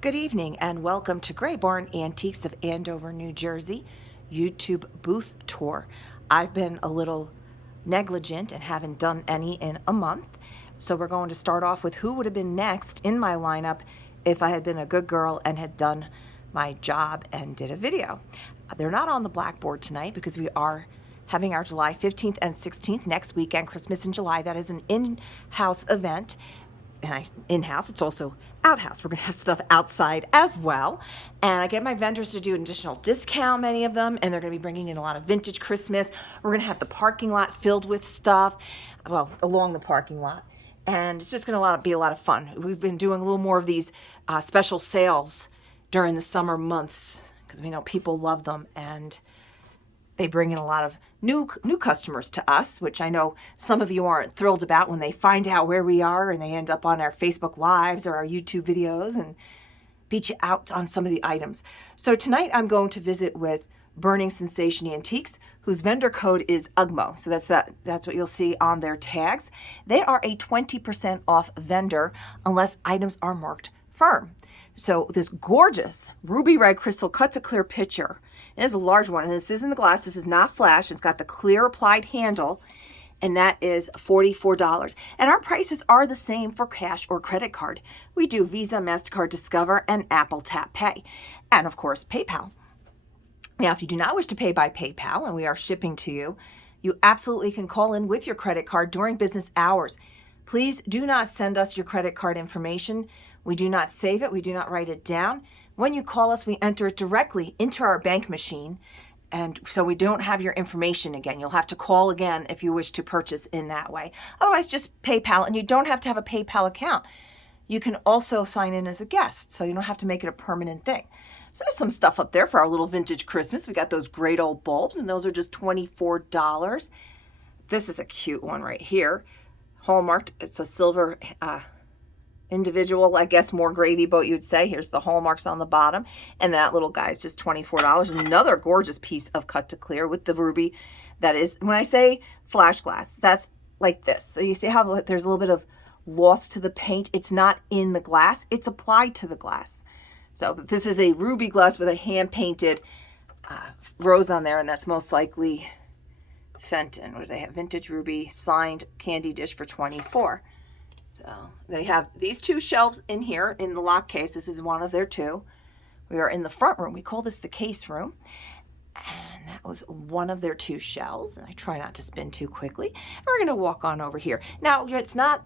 Good evening and welcome to Gray Barn Antiques of Andover, New Jersey YouTube booth tour. I've been a little negligent and haven't done any in a month, so we're going to start off with who would have been next in my lineup if I had been a good girl and had done my job and did a video. They're not on the blackboard tonight because we are having our July 15th and 16th next weekend, Christmas in July. That is an in-house event. And in-house, it's also outhouse. We're gonna have stuff outside as well. And I get my vendors to do an additional discount, many of them, and they're gonna be bringing in a lot of vintage Christmas. We're gonna have the parking lot filled with stuff, well, along the parking lot. And it's just gonna be a lot of fun. We've been doing a little more of these special sales during the summer months because we know people love them, and they bring in a lot of new customers to us, which I know some of you aren't thrilled about when they find out where we are and they end up on our Facebook Lives or our YouTube videos and beat you out on some of the items. So tonight I'm going to visit with Burning Sensation Antiques, whose vendor code is UGMO. So that's what you'll see on their tags. They are a 20% off vendor unless items are marked firm. So this gorgeous ruby red crystal cut to clear pitcher. It is a large one, and this is in the glass. This is not flash. It's got the clear applied handle, and that is $44. And our prices are the same for cash or credit card. We do Visa, MasterCard, Discover, and Apple Tap Pay, and of course PayPal. Now, if you do not wish to pay by PayPal and we are shipping to you, you absolutely can call in with your credit card during business hours. Please do not send us your credit card information. We do not save it. We do not write it down. When you call us, we enter it directly into our bank machine, and so we don't have your information again. You'll have to call again if you wish to purchase in that way. Otherwise, just PayPal, and you don't have to have a PayPal account. You can also sign in as a guest, so you don't have to make it a permanent thing. So there's some stuff up there for our little vintage Christmas. We got those great old bulbs, and those are just $24. This is a cute one right here. Hallmarked. It's a silver individual, I guess more gravy boat you'd say. Here's the hallmarks on the bottom, and that little guy is just $24. Another gorgeous piece of cut to clear with the ruby. That is, when I say flash glass, that's like this. So you see how there's a little bit of loss to the paint. It's not in the glass, it's applied to the glass. So this is a ruby glass with a hand painted rose on there, and that's most likely Fenton, where they have vintage ruby signed candy dish for $24. So they have these two shelves in here in the lock case. This is one of their two. We are in the front room. We call this the case room. And that was one of their two shelves. And I try not to spin too quickly. And we're going to walk on over here. Now, it's not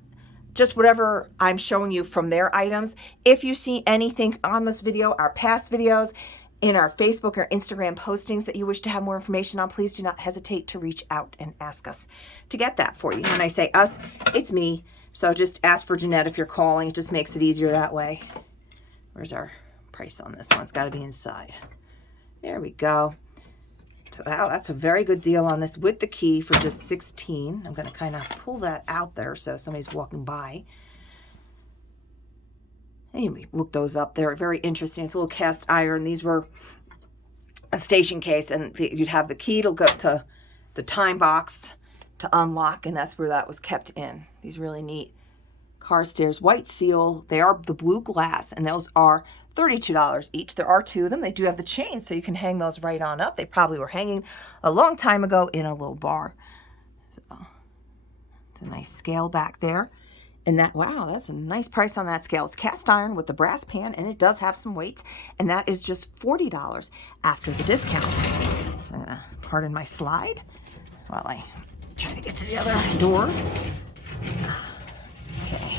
just whatever I'm showing you from their items. If you see anything on this video, our past videos, in our Facebook or Instagram postings that you wish to have more information on, please do not hesitate to reach out and ask us to get that for you. When I say us, it's me. So just ask for Jeanette if you're calling. It just makes it easier that way. Where's our price on this one? It's got to be inside. There we go. So that's a very good deal on this with the key for just $16. I'm going to kind of pull that out there so somebody's walking by. Anyway, look those up. They're very interesting. It's a little cast iron. These were a station case, and you'd have the key to go to the time box to unlock, and that's where that was kept in. These really neat car stairs, white seal. They are the blue glass, and those are $32 each. There are two of them. They do have the chain, so you can hang those right on up. They probably were hanging a long time ago in a little bar. So it's a nice scale back there. And that, wow, that's a nice price on that scale. It's cast iron with the brass pan, and it does have some weights, and that is just $40 after the discount. So I'm gonna pardon my slide while I try to get to the other door. Okay.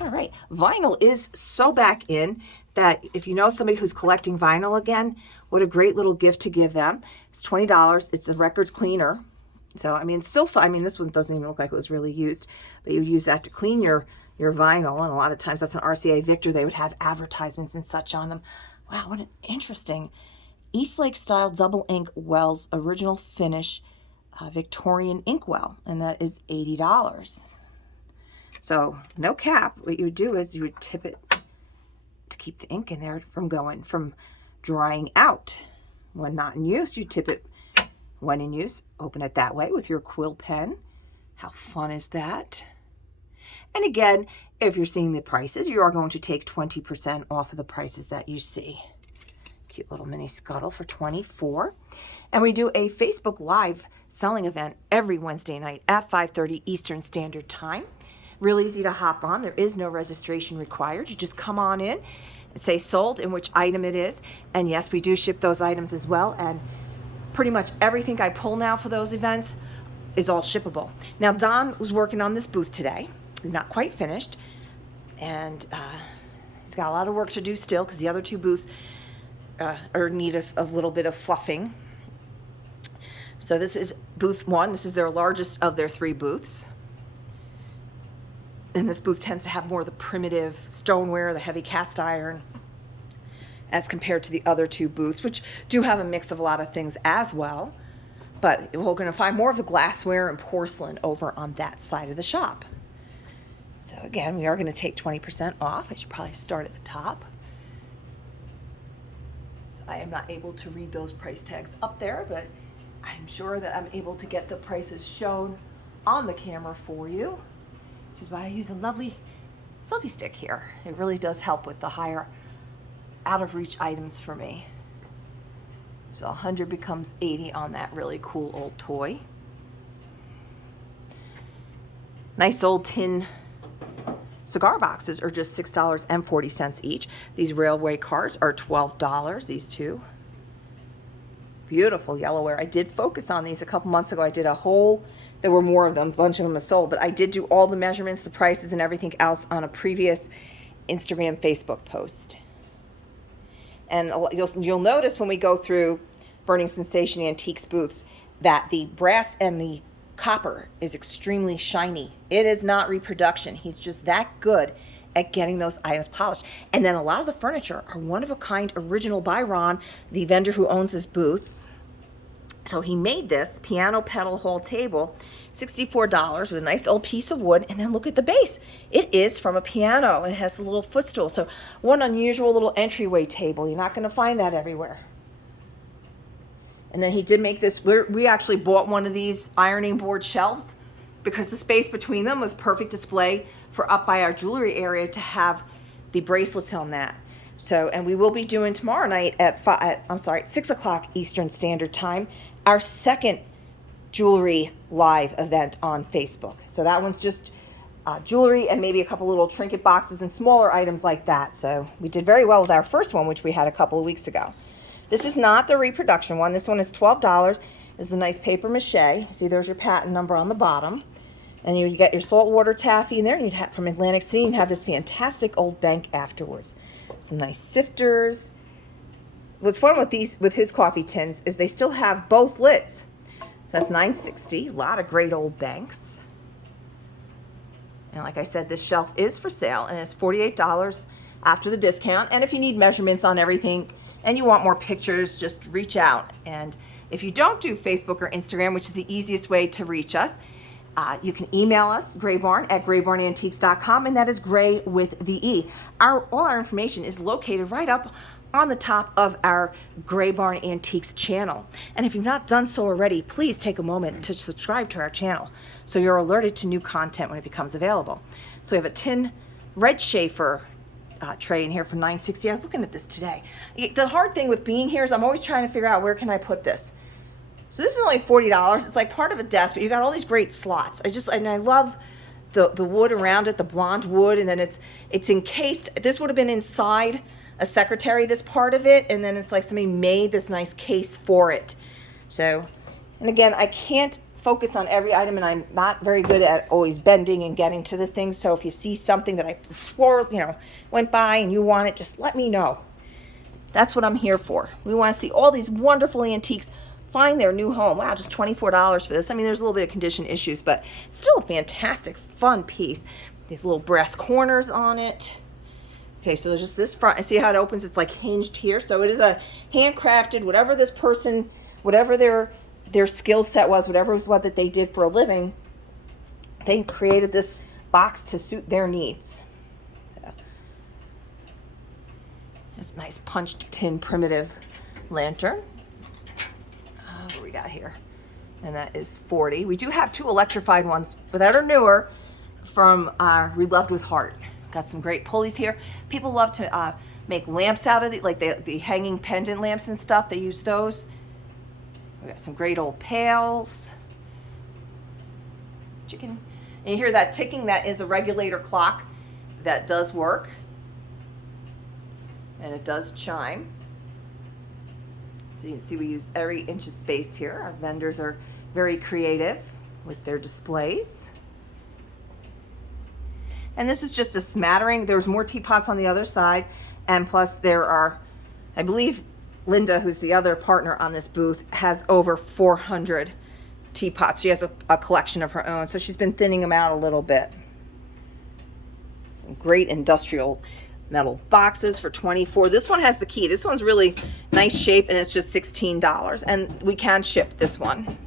All right. Vinyl is so back in that if you know somebody who's collecting vinyl again, what a great little gift to give them. It's $20. It's a records cleaner. So, I mean, it's still fun. I mean, this one doesn't even look like it was really used, but you would use that to clean your vinyl. And a lot of times that's an RCA Victor. They would have advertisements and such on them. Wow, what an interesting Eastlake style double ink Wells original finish Victorian inkwell, and that is $80. So no cap. What you would do is you would tip it to keep the ink in there from drying out. When not in use, you tip it when in use. Open it that way with your quill pen. How fun is that? And again, if you're seeing the prices, you are going to take 20% off of the prices that you see. Cute little mini scuttle for $24. And we do a Facebook Live selling event every Wednesday night at 5:30 Eastern Standard Time. Really easy to hop on. There is no registration required. You just come on in and say sold and which item it is. And yes, we do ship those items as well. And pretty much everything I pull now for those events is all shippable. Now, Don was working on this booth today. He's not quite finished. And he's got a lot of work to do still because the other two booths are in need of a little bit of fluffing. So this is booth 1. This is their largest of their 3 booths. And this booth tends to have more of the primitive stoneware, the heavy cast iron, as compared to the other 2 booths, which do have a mix of a lot of things as well. But we're going to find more of the glassware and porcelain over on that side of the shop. So again, we are going to take 20% off. I should probably start at the top. So I am not able to read those price tags up there, but I'm sure that I'm able to get the prices shown on the camera for you, which is why I use a lovely selfie stick here. It really does help with the higher out of reach items for me. So 100 becomes 80 on that really cool old toy. Nice old tin cigar boxes are just $6.40 each. These railway carts are $12, these 2. Beautiful yellowware. I did focus on these a couple months ago. I did a whole, there were more of them, a bunch of them are sold, but I did do all the measurements, the prices, and everything else on a previous Instagram, Facebook post. And you'll notice when we go through Burning Sensation Antiques booths that the brass and the copper is extremely shiny. It is not reproduction. He's just that good at getting those items polished. And then a lot of the furniture are one-of-a-kind original by Ron, the vendor who owns this booth. So he made this piano pedal hall table, $64 with a nice old piece of wood. And then look at the base. It is from a piano and it has a little footstool. So one unusual little entryway table. You're not going to find that everywhere. And then he did make this, we actually bought one of these ironing board shelves because the space between them was perfect display for up by our jewelry area to have the bracelets on that. So, and we will be doing tomorrow night at 6 o'clock Eastern Standard Time, our second jewelry live event on Facebook. So that one's just jewelry and maybe a couple little trinket boxes and smaller items like that. So we did very well with our first one, which we had a couple of weeks ago. This is not the reproduction one. This one is $12. This is a nice paper mache. See, there's your patent number on the bottom. And you get your saltwater taffy in there. And you'd have, from Atlantic City, and have this fantastic old bank afterwards. Some nice sifters. What's fun with these, with his coffee tins, is they still have both lids. So that's $9.60. A lot of great old banks. And like I said, this shelf is for sale, and it's $48 after the discount. And if you need measurements on everything and you want more pictures, just reach out. And if you don't do Facebook or Instagram, which is the easiest way to reach us, you can email us, graybarn@graybarnantiques.com, and that is gray with the E. All our information is located right up on the top of our Gray Barn Antiques channel. And if you've not done so already, please take a moment to subscribe to our channel so you're alerted to new content when it becomes available. So we have a tin red Schaefer tray in here for $9.60. I was looking at this today. The hard thing with being here is I'm always trying to figure out where can I put this. So this is only $40. It's like part of a desk, but you got all these great slots. I love the wood around it, the blonde wood, and then it's encased. This would have been inside a secretary, this part of it, and then it's like somebody made this nice case for it. So, and again, I can't focus on every item, and I'm not very good at always bending and getting to the things. So if you see something that I swore, went by and you want it, just let me know. That's what I'm here for. We want to see all these wonderful antiques find their new home. Wow, just $24 for this. I mean, there's a little bit of condition issues, but still a fantastic, fun piece. These little brass corners on it. Okay, so there's just this front. See how it opens? It's like hinged here. So it is a handcrafted, whatever this person, whatever their skill set was, whatever was what that they did for a living, they created this box to suit their needs. This nice punched tin primitive lantern. What do we got here? And that is $40. We do have two electrified ones that are newer from Reloved with Heart. Got some great pulleys here. People love to make lamps out of the, like the hanging pendant lamps and stuff. They use those. We got some great old pails. Chicken. And you hear that ticking? That is a regulator clock that does work. And it does chime. So you can see we use every inch of space here. Our vendors are very creative with their displays. And this is just a smattering. There's more teapots on the other side. And plus there are, I believe Linda, who's the other partner on this booth, has over 400 teapots. She has a collection of her own. So she's been thinning them out a little bit. Some great industrial metal boxes for $24. This one has the key. This one's really nice shape and it's just $16. And we can ship this one.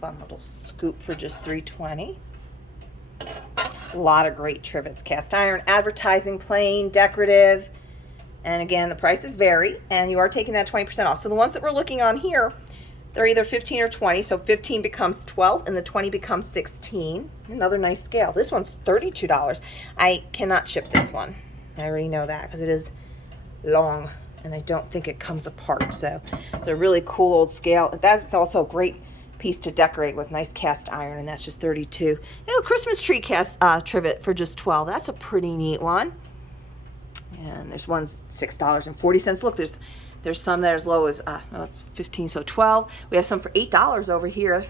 Fun little scoop for just $3.20. A lot of great trivets. Cast iron, advertising, plain, decorative. And again, the prices vary, and you are taking that 20% off. So the ones that we're looking on here, they're either 15 or 20. So 15 becomes 12, and the 20 becomes 16. Another nice scale. This one's $32. I cannot ship this one. I already know that because it is long, and I don't think it comes apart. So it's a really cool old scale. That's also a great piece to decorate with nice cast iron, and that's just $32. And a Christmas tree cast trivet for just $12. That's a pretty neat one. And there's one's $6.40. Look, there's some that are as low as it's 15, so 12. We have some for $8 over here.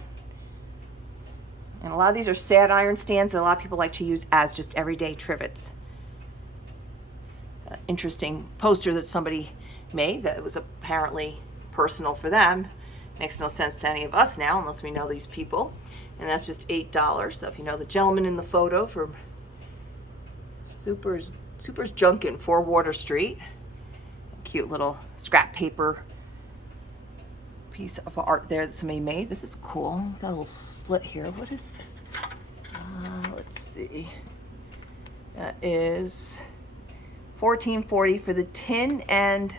And a lot of these are sad iron stands that a lot of people like to use as just everyday trivets. Interesting poster that somebody made that was apparently personal for them. Makes no sense to any of us now unless we know these people. And that's just $8. So if you know the gentleman in the photo from Super's Junkin', 4 Water Street. Cute little scrap paper piece of art there that somebody made. This is cool. Got a little split here. What is this? Let's see. That is $14.40 for the tin and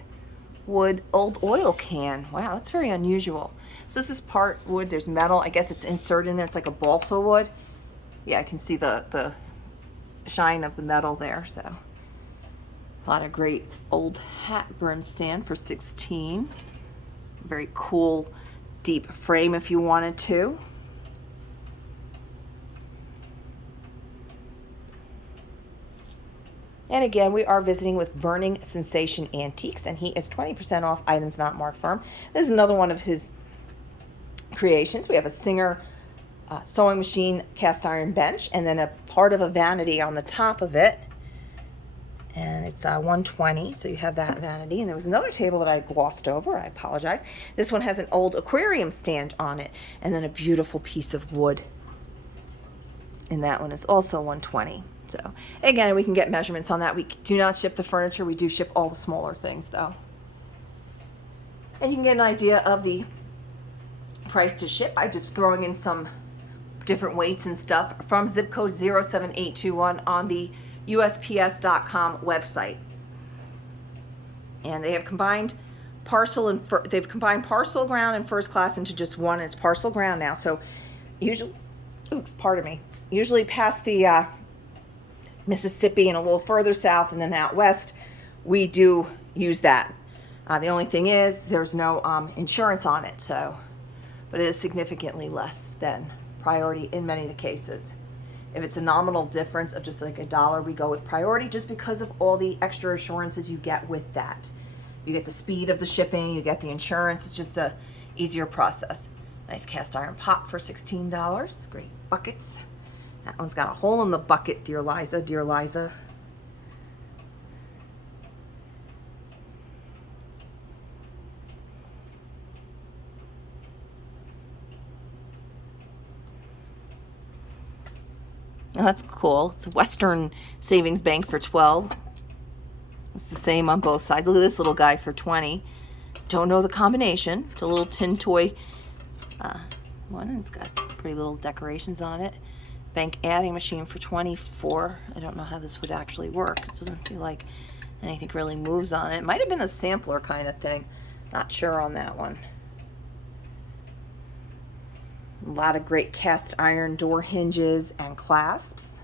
wood old oil can. Wow, that's very unusual. So this is part wood. There's metal. I guess it's inserted in there. It's like a balsa wood. Yeah, I can see the shine of the metal there. So a lot of great old hat brim stand for $16. Very cool deep frame if you wanted to. And again, we are visiting with Burning Sensation Antiques, and he is 20% off items not marked firm. This is another one of his creations. We have a Singer sewing machine cast iron bench, and then a part of a vanity on the top of it. And it's $120, so you have that vanity. And there was another table that I glossed over. I apologize. This one has an old aquarium stand on it, and then a beautiful piece of wood. And that one is also $120. So again, we can get measurements on that. We do not ship the furniture. We do ship all the smaller things though. And you can get an idea of the price to ship by just throwing in some different weights and stuff from zip code 07821 on the USPS.com website. And they have combined parcel ground and first class into just one. It's parcel ground now. So usually, usually past the Mississippi and a little further south and then out west, we do use that. The only thing is there's no insurance on it, so, but it is significantly less than priority in many of the cases. If it's a nominal difference of just like $1, we go with priority just because of all the extra assurances you get with that. You get the speed of the shipping, you get the insurance, it's just a easier process. Nice cast iron pot for $16, great buckets. That one's got a hole in the bucket, dear Liza, dear Liza. Oh, that's cool. It's a Western Savings Bank for $12. It's the same on both sides. Look at this little guy for $20. Don't know the combination. It's a little tin toy one, and it's got pretty little decorations on it. Bank adding machine for $24. I don't know how this would actually work. It doesn't feel like anything really moves on it. It might have been a sampler kind of thing. Not sure on that one. A lot of great cast iron door hinges and clasps.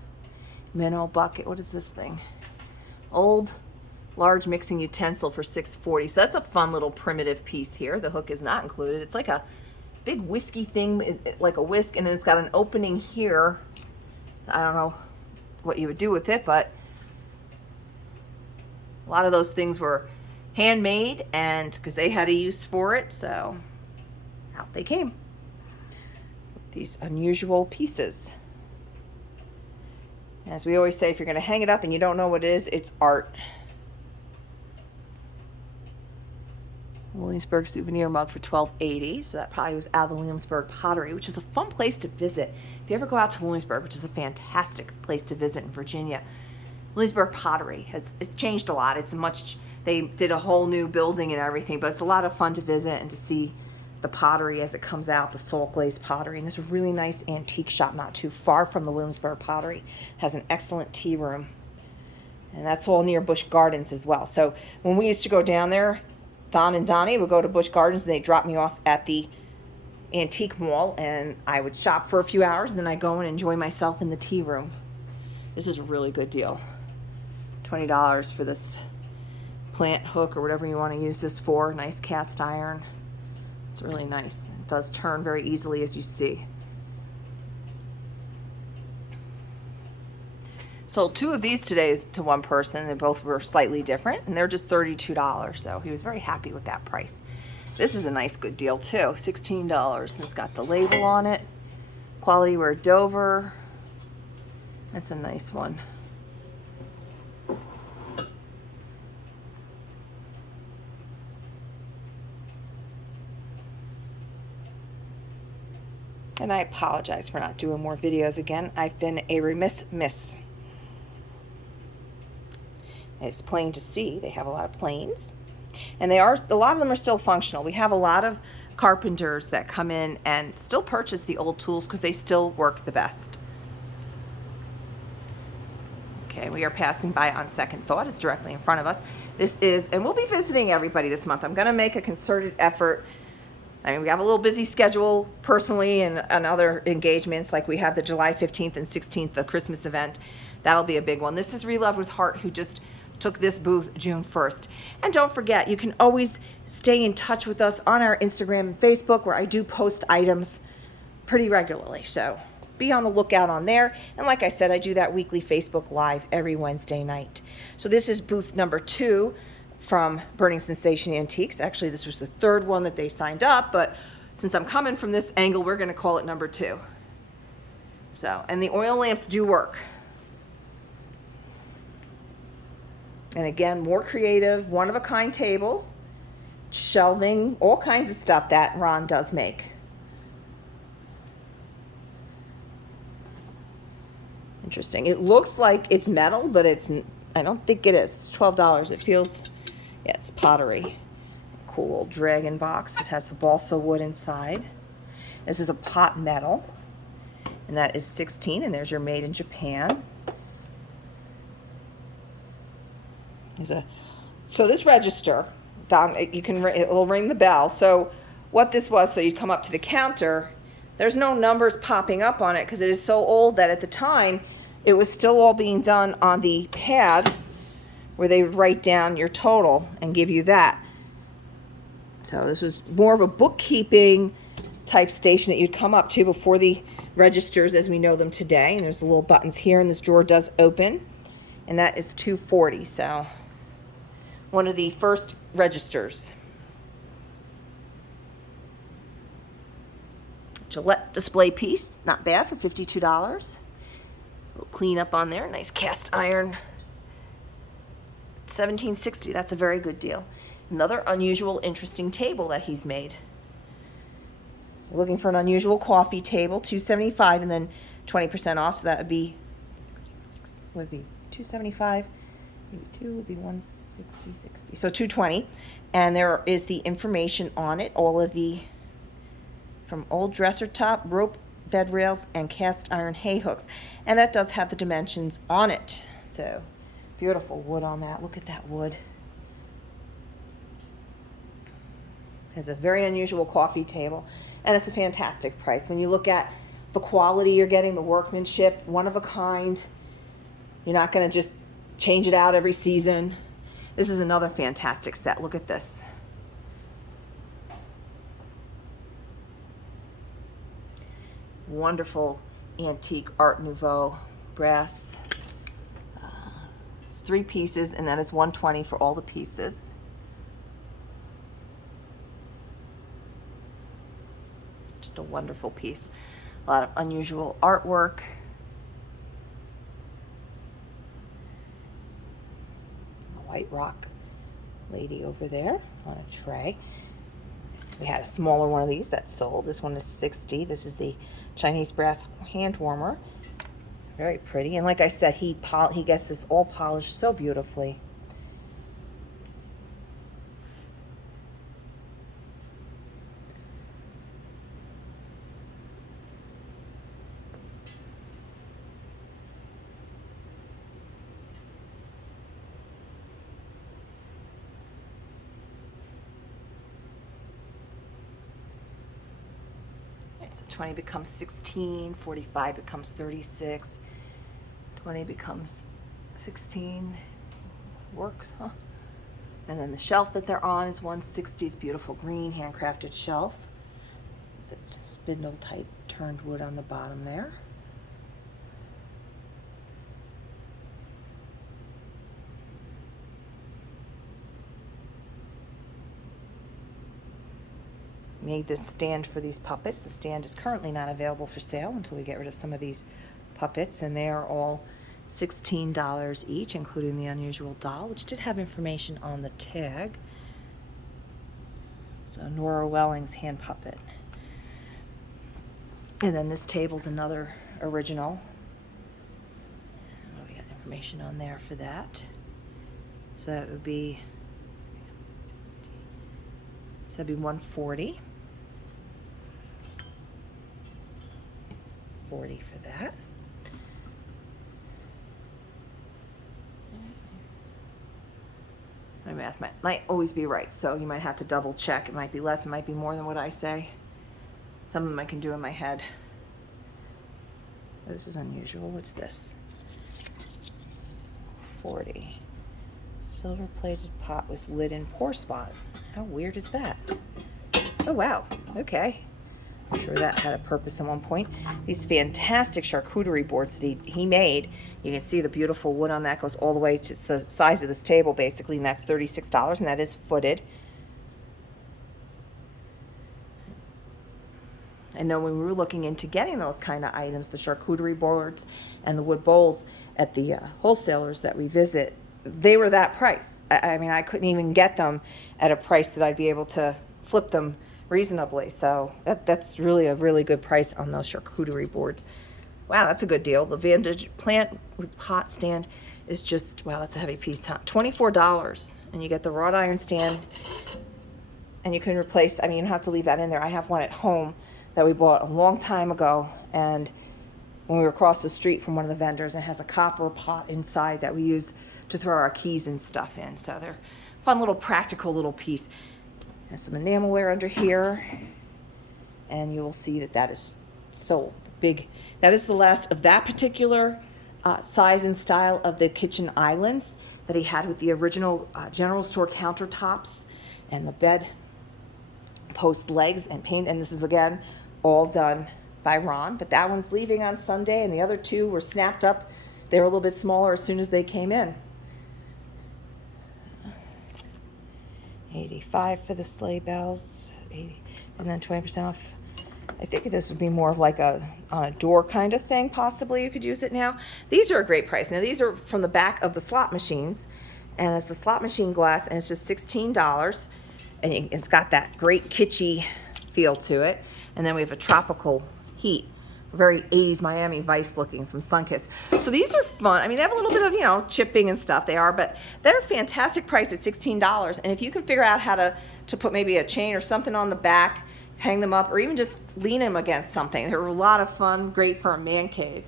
Minnow bucket. What is this thing? Old large mixing utensil for $6.40. So that's a fun little primitive piece here. The hook is not included. It's like a big whiskey thing, like a whisk, and then it's got an opening here. I don't know what you would do with it, but a lot of those things were handmade, and because they had a use for it, so out they came with these unusual pieces. As we always say, if you're going to hang it up and you don't know what it is, it's art. Williamsburg souvenir mug for $12.80. So that probably was out of the Williamsburg Pottery, which is a fun place to visit. If you ever go out to Williamsburg, which is a fantastic place to visit in Virginia, Williamsburg Pottery it's changed a lot. They did a whole new building and everything, but it's a lot of fun to visit and to see the pottery as it comes out, the salt glazed pottery. And there's a really nice antique shop not too far from the Williamsburg Pottery. It has an excellent tea room. And that's all near Busch Gardens as well. So when we used to go down there, Don and Donnie would go to Busch Gardens, and they dropped me off at the antique mall, and I would shop for a few hours, and then I'd go and enjoy myself in the tea room. This is a really good deal. $20 for this plant hook or whatever you want to use this for. Nice cast iron. It's really nice. It does turn very easily, as you see. Sold two of these today to one person. They both were slightly different, and they're just $32, so he was very happy with that price. This is a nice good deal too, $16. It's got the label on it. Quality wear Dover. That's a nice one. And I apologize for not doing more videos again. I've been a remiss miss. It's plain to see. They have a lot of planes. And a lot of them are still functional. We have a lot of carpenters that come in and still purchase the old tools because they still work the best. Okay, we are passing by on Second Thought. It's directly in front of us. And we'll be visiting everybody this month. I'm going to make a concerted effort. I mean, we have a little busy schedule personally and other engagements, like we have the July 15th and 16th, the Christmas event. That'll be a big one. This is Relove with Heart, who just took this booth June 1st. And don't forget, you can always stay in touch with us on our Instagram and Facebook, where I do post items pretty regularly. So be on the lookout on there. And like I said, I do that weekly Facebook Live every Wednesday night. So this is booth number 2 from Burning Sensation Antiques. Actually, this was the 3rd one that they signed up, but since I'm coming from this angle, we're going to call it number 2. So, and the oil lamps do work. And again, more creative, one-of-a-kind tables, shelving, all kinds of stuff that Ron does make. Interesting. It looks like it's metal, but I don't think it is. It's $12. It feels, yeah, it's pottery. Cool old dragon box. It has the balsa wood inside. This is a pot metal, and that is $16, and there's your Made in Japan. So this register, it'll ring the bell. So what this was, so you come up to the counter, there's no numbers popping up on it because it is so old that at the time it was still all being done on the pad where they would write down your total and give you that. So this was more of a bookkeeping type station that you'd come up to before the registers as we know them today. And there's the little buttons here, and this drawer does open, and that is $2.40. So one of the first registers. Gillette display piece, not bad for $52. A little clean up on there, nice cast iron. $17.60, that's a very good deal. Another unusual, interesting table that he's made. You're looking for an unusual coffee table, $275, and then 20% off, so that would be $275. Maybe 2 would be 160, 60. So $220, and there is the information on it, all of the from old dresser top, rope bed rails, and cast iron hay hooks, and that does have the dimensions on it. So Beautiful wood on that. Look at that wood. It's a very unusual coffee table, and it's a fantastic price. When you look at the quality you're getting, the workmanship, one of a kind. You're not going to just change it out every season. This is another fantastic set. Look at this. Wonderful antique Art Nouveau brass. It's 3 pieces, and that is $120 for all the pieces. Just a wonderful piece. A lot of unusual artwork. The white rock lady over there on a tray. We had a smaller one of these that sold. This one is $60. This is the Chinese brass hand warmer. Very pretty. And like I said, he gets this all polished so beautifully. So 20 becomes 16, 45 becomes 36, 20 becomes 16, works, huh? And then the shelf that they're on is 160. It's beautiful green handcrafted shelf. The spindle type turned wood on the bottom there. Made this stand for these puppets. The stand is currently not available for sale until we get rid of some of these puppets, and they are all $16 each, including the unusual doll, which did have information on the tag. So Nora Welling's hand puppet. And then this table's another original. We got information on there for that. So that would be, so that'd be $140. $40 for that. My math might always be right, so you might have to double check. It might be less, it might be more than what I say. Some of them I can do in my head. This is unusual. What's this? 40. Silver plated pot with lid and pour spot. How weird is that? Oh wow, okay. I'm sure that had a purpose at one point. These fantastic charcuterie boards that he made. You can see the beautiful wood on that goes all the way to the size of this table basically, and that's $36, and that is footed. And then when we were looking into getting those kind of items, the charcuterie boards and the wood bowls at the wholesalers that we visit, they were that price. I mean, I couldn't even get them at a price that I'd be able to flip them reasonably. So that's really a really good price on those charcuterie boards. Wow, that's a good deal. The Vantage plant with pot stand is just, wow, that's a heavy piece, huh? $24. And you get the wrought iron stand, and you can replace, I mean, you don't have to leave that in there. I have one at home that we bought a long time ago, and when we were across the street from one of the vendors, it has a copper pot inside that we use to throw our keys and stuff in. So they're fun little practical little piece. Has some enamelware under here, and you will see that that is sold. Big. That is the last of that particular size and style of the kitchen islands that he had with the original general store countertops and the bed post legs and paint. And this is again all done by Ron, but that one's leaving on Sunday, and the other two were snapped up. They were a little bit smaller as soon as they came in. $85 for the sleigh bells, 80, and then 20% off. I think this would be more of like on a door kind of thing, possibly. You could use it now. These are a great price. Now, these are from the back of the slot machines, and it's the slot machine glass, and it's just $16, and it's got that great kitschy feel to it. And then we have a tropical heat, very 80s Miami Vice looking from Sunkist. So these are fun. I mean, they have a little bit of, you know, chipping and stuff, they are, but they're a fantastic price at $16. And if you can figure out how to put maybe a chain or something on the back, hang them up, or even just lean them against something, they're a lot of fun, great for a man cave.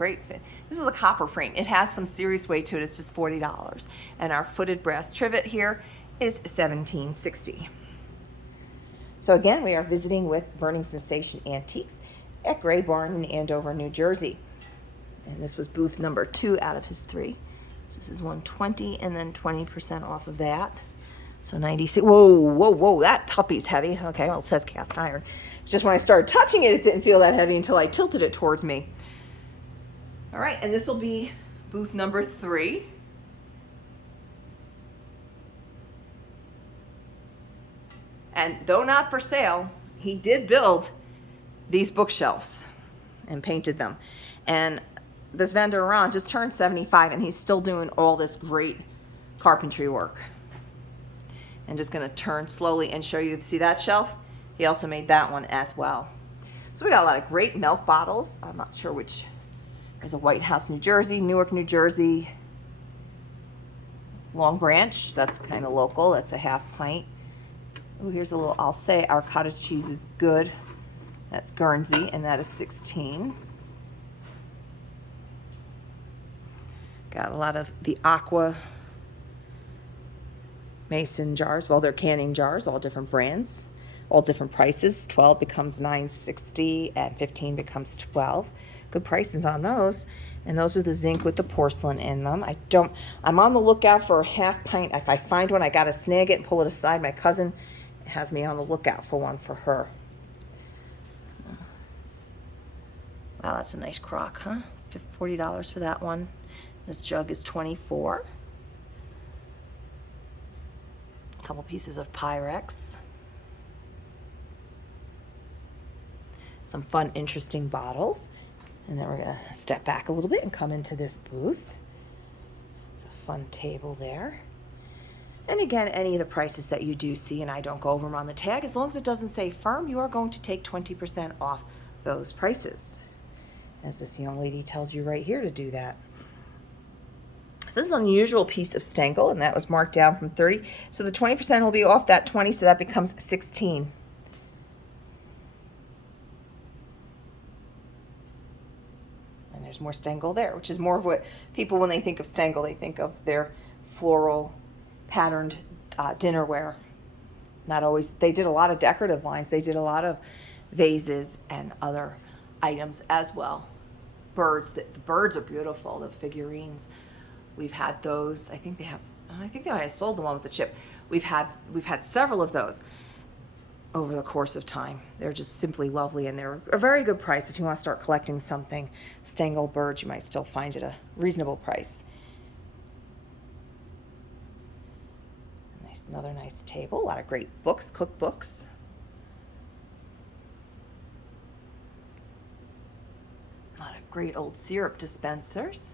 great fit. This is a copper frame. It has some serious weight to it. It's just $40. And our footed brass trivet here is $17.60. So again, we are visiting with Burning Sensation Antiques at Gray Barn in Andover, New Jersey. And this was booth number 2 out of his 3. So this is 120 and then 20% off of that. So 96. Whoa, that puppy's heavy. Okay, well, it says cast iron. It's just when I started touching it, it didn't feel that heavy until I tilted it towards me. All right, and this will be booth number 3. And though not for sale, he did build these bookshelves and painted them. And this vendor Ron just turned 75 and he's still doing all this great carpentry work. And just gonna turn slowly and show you, see that shelf? He also made that one as well. So we got a lot of great milk bottles. I'm not sure which. There's a White House, New Jersey, Newark, New Jersey, Long Branch, that's kind of local, that's a half pint. Oh, here's a little, I'll say our cottage cheese is good. That's Guernsey, and that is 16. Got a lot of the Aqua Mason jars. Well, they're canning jars, all different brands, all different prices. 12 becomes $9.60 and 15 becomes $12. Good prices on those. And those are the zinc with the porcelain in them. I'm on the lookout for a half pint. If I find one, I got to snag it and pull it aside. My cousin has me on the lookout for one for her. Wow, that's a nice crock, huh? $40 for that one. This jug is $24. A couple pieces of Pyrex. Some fun, interesting bottles. And then we're gonna step back a little bit and come into this booth. It's a fun table there. And again, any of the prices that you do see, and I don't go over them on the tag, as long as it doesn't say firm, you are going to take 20% off those prices. As this young lady tells you right here to do that. So this is an unusual piece of Stengel, and that was marked down from 30. So the 20% will be off that 20, so that becomes 16. And there's more Stengel there, which is more of what people, when they think of Stengel, they think of their floral patterned dinnerware. Not always. They did a lot of decorative lines. They did a lot of vases and other items as well. Birds. The birds are beautiful. The figurines. We've had those. I think they might have sold the one with the chip. We've had several of those over the course of time. They're just simply lovely, and they're a very good price. If you want to start collecting something, Stengel birds, you might still find it a reasonable price. Another nice table. A lot of great books, cookbooks. A lot of great old syrup dispensers.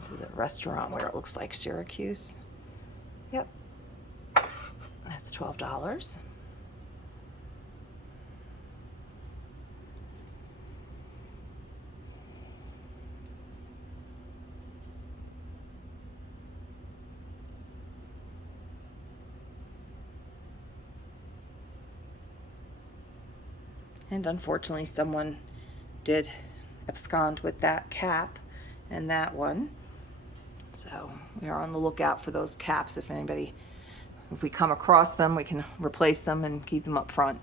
This is a restaurant where it looks like Syracuse. Yep. That's $12. And unfortunately, someone did abscond with that cap and that one. So we are on the lookout for those caps. If we come across them, we can replace them and keep them up front.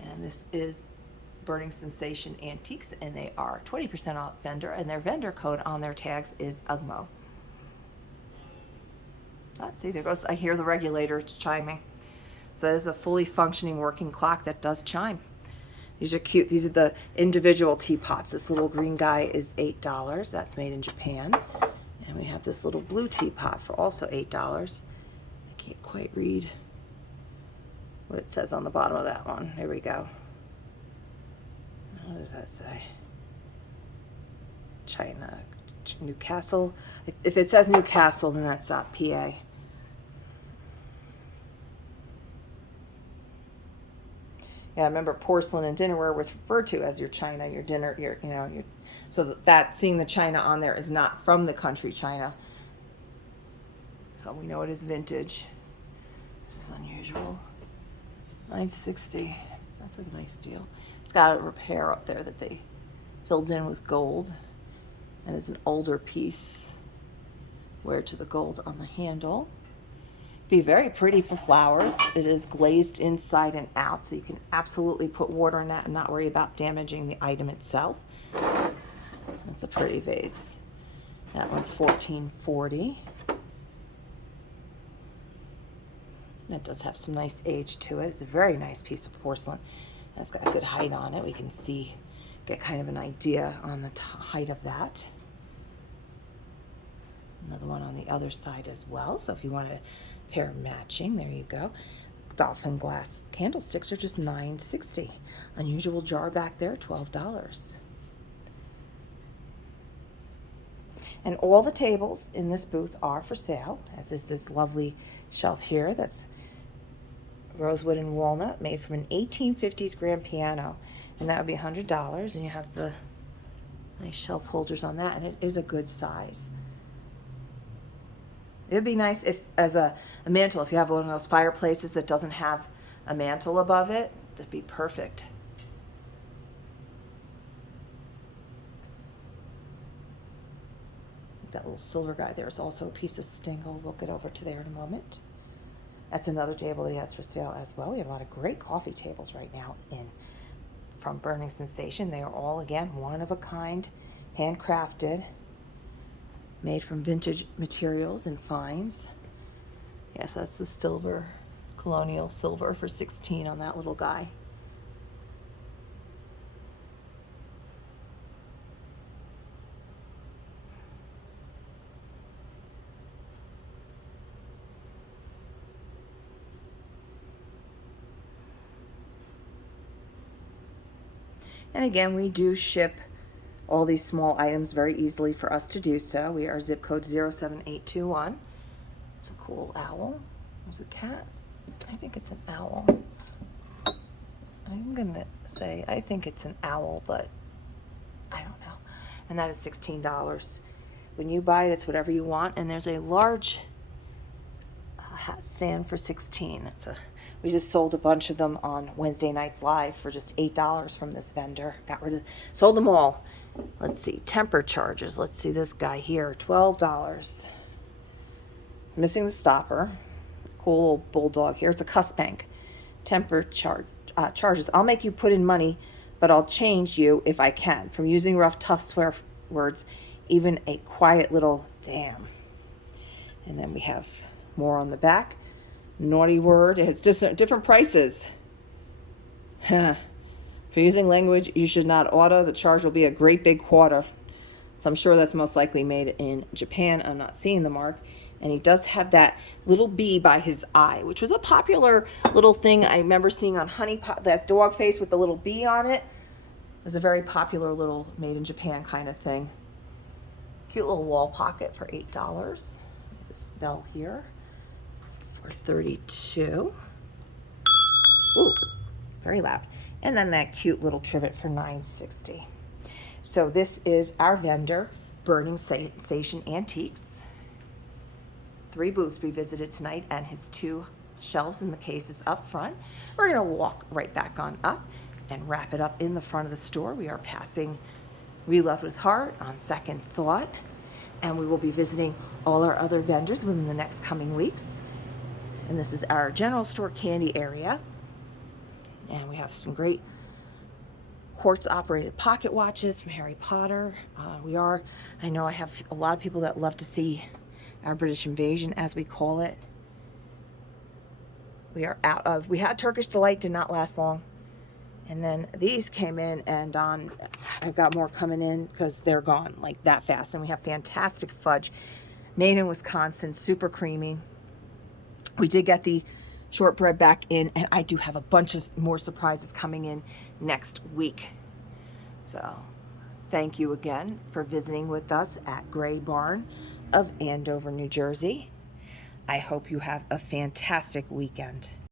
And this is Burning Sensation Antiques, and they are 20% off vendor, and their vendor code on their tags is UGMO. Let's see, there goes, I hear the regulator, it's chiming. So that is a fully functioning working clock that does chime. These are cute. These are the individual teapots. This little green guy is $8. That's made in Japan. And we have this little blue teapot for also $8. I can't quite read what it says on the bottom of that one. There we go. What does that say? China, Newcastle. If it says Newcastle, then that's PA. Yeah, I remember porcelain and dinnerware was referred to as your china, your dinner, so that seeing the china on there is not from the country China. So we know it is vintage. This is unusual. $9.60. That's a nice deal. It's got a repair up there that they filled in with gold, and is an older piece. Wear to the gold on the handle. Be very pretty for flowers. It is glazed inside and out, so you can absolutely put water in that and not worry about damaging the item itself. That's a pretty vase. That one's $14.40. That does have some nice age to it. It's a very nice piece of porcelain. That's got a good height on it. We can see, get kind of an idea on the height of that. Another one on the other side as well. So if you want a pair matching, there you go. Dolphin glass candlesticks are just $9.60. Unusual jar back there, $12. And all the tables in this booth are for sale, as is this lovely shelf here that's rosewood and walnut, made from an 1850s grand piano, and that would be $100. And you have the nice shelf holders on that, and it is a good size. It would be nice if, as a mantle, if you have one of those fireplaces that doesn't have a mantle above it, that'd be perfect. That little silver guy there is also a piece of Stingle. We'll get over to there in a moment. That's another table that he has for sale as well. We have a lot of great coffee tables right now from Burning Sensation. They are all, again, one of a kind, handcrafted, made from vintage materials and finds. Yes, that's the silver, colonial silver for $16 on that little guy. And again, we do ship all these small items very easily for us to do so. We are zip code 07821. It's a cool owl. There's a cat. I think it's an owl. I'm gonna say I think it's an owl, but I don't know. And that is $16. When you buy it, it's whatever you want. And there's a large hat stand for $16. We just sold a bunch of them on Wednesday Nights Live for just $8 from this vendor. Sold them all. Let's see, temper charges. Let's see this guy here, $12. Missing the stopper. Cool little bulldog here. It's a cuss bank. Temper charges. I'll make you put in money, but I'll change you if I can. From using rough, tough swear words, even a quiet little damn. And then we have more on the back. Naughty word. It has different prices. For using language you should not order, the charge will be a great big quarter. So I'm sure that's most likely made in Japan. I'm not seeing the mark. And he does have that little bee by his eye, which was a popular little thing I remember seeing on Honey Pot, that dog face with the little bee on it. It was a very popular little made in Japan kind of thing. Cute little wall pocket for $8. This bell here for $32. Ooh, very loud. And then that cute little trivet for $9.60. So this is our vendor, Burning Sensation Antiques. 3 booths we visited tonight and his 2 shelves and the cases up front. We're gonna walk right back on up and wrap it up in the front of the store. We are passing Relove with Heart on Second Thought, and we will be visiting all our other vendors within the next coming weeks. And this is our general store candy area. And we have some great quartz operated pocket watches from Harry Potter. I know I have a lot of people that love to see our British invasion, as we call it. We had Turkish Delight, did not last long. And then these came in, and I've got more coming in because they're gone like that fast. And we have fantastic fudge made in Wisconsin, super creamy. We did get the shortbread back in, and I do have a bunch of more surprises coming in next week. So thank you again for visiting with us at Gray Barn of Andover, New Jersey. I hope you have a fantastic weekend.